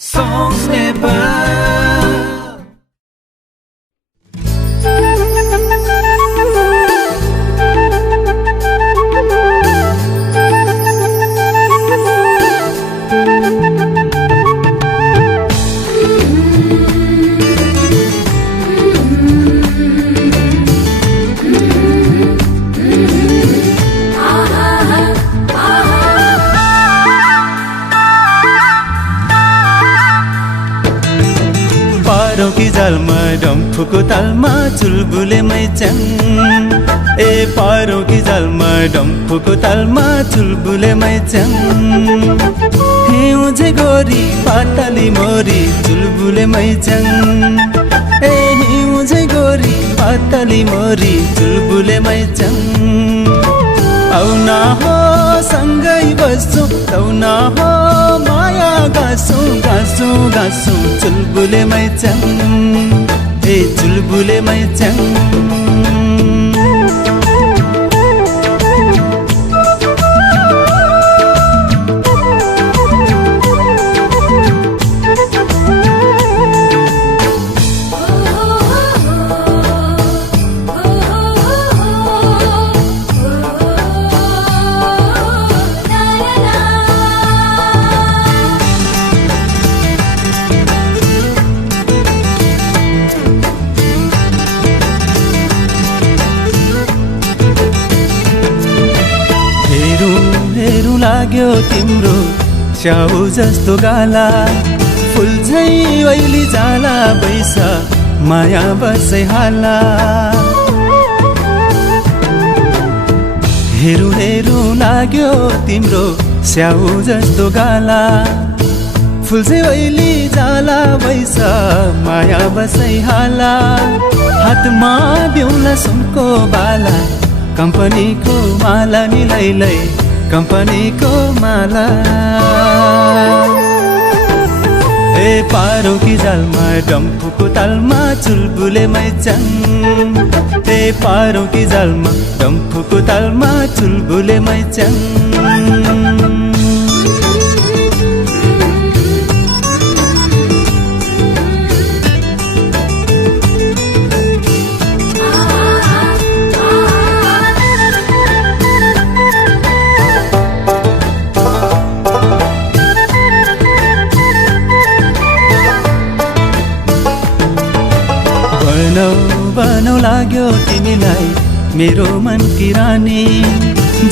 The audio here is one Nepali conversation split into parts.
Songs Nepal. पारो की जालमा डम्फुको तालमा चुलबुले मैच्याङ ए पारो की जालमा डम्फुको तालमा चुलबुले मैच्याङ हिउँझे गोरी पातली मोरी चुलबुले मैच्याङ ए हिउँझे गोरी पातली मोरी चुलबुले मैच्याङ आउना हो सँगै बस्छु आउना हो माया गाँसु गाँसु गाँसु चुलबुले मैच्याङ ए चुलबुले मैच्याङ हेरु लाग्यो तिम्रो स्याउ जस्तो गाला फुल झै ओइली जाला बैसा माया बसै हाला हेरु हेरु लाग्यो तिम्रो स्याउ जस्तो गाला फुल झै ओइली जाला बैसा माया बसै हाला हातमा बेउला सुनको बाला कम्पनीको माला मिलाइलै कम्पनीको माला ए पारो की जालमा डम्फुको तालमा चुलबुले मैच्याङ ए पारो की जालमा डम्फुको तालमा चुलबुले मैच्याङ बनौ लाग्यो तिमीलाई मेरो मन की रानी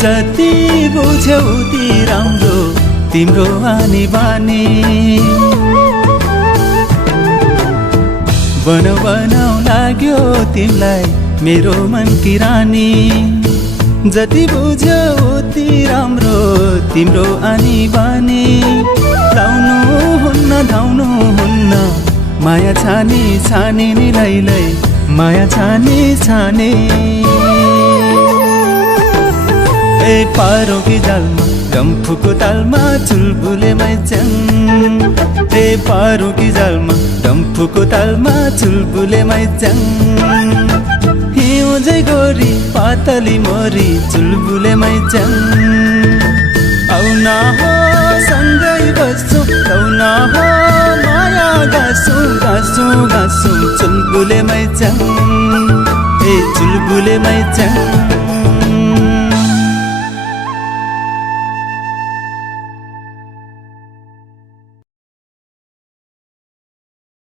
जति बुझ्यौ ती राम्रो तिम्रो आनी बानी बनौ लाग्यो तिमीलाई मेरो मन की रानी जति बुझ्यौ ती राम्रो तिम्रो आनी बानी लाउनु हुन्न धाउनु हुन्न माया छानी छानी नि लैलै माया छानी छानी ए पारो की जालमा डम्फुको तालमा चुलबुले मैच्याङ ए पारो की जालमा डम्फुको तालमा चुलबुले मैच्याङ हिउँझै गोरी पातली मोरी चुलबुले मैच्याङ आउना हो सँगै बस्छु आउना हो माया गाँसु गाँसु गाँसु चुलबुले मैच्याङ ए चुलबुले मैच्याङ